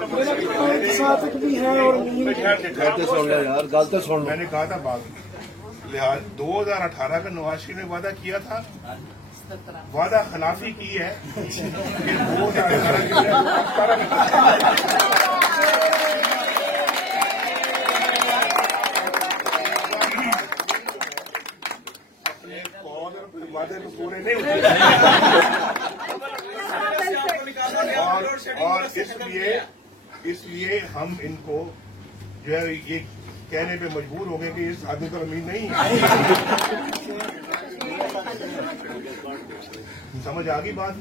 साधक भी है और यार गलत सुन। मैंने कहा था बात लिहाज 2018 का नवाज शरीफ ने वादा किया था, वादा खिलाफी की है कि 2018 वादे तो पूरे नहीं होते और इसलिए हम इनको जो है ये कहने पे मजबूर हो गए कि इस आदमी पर उम्मीद नहीं है। समझ आ गई बात?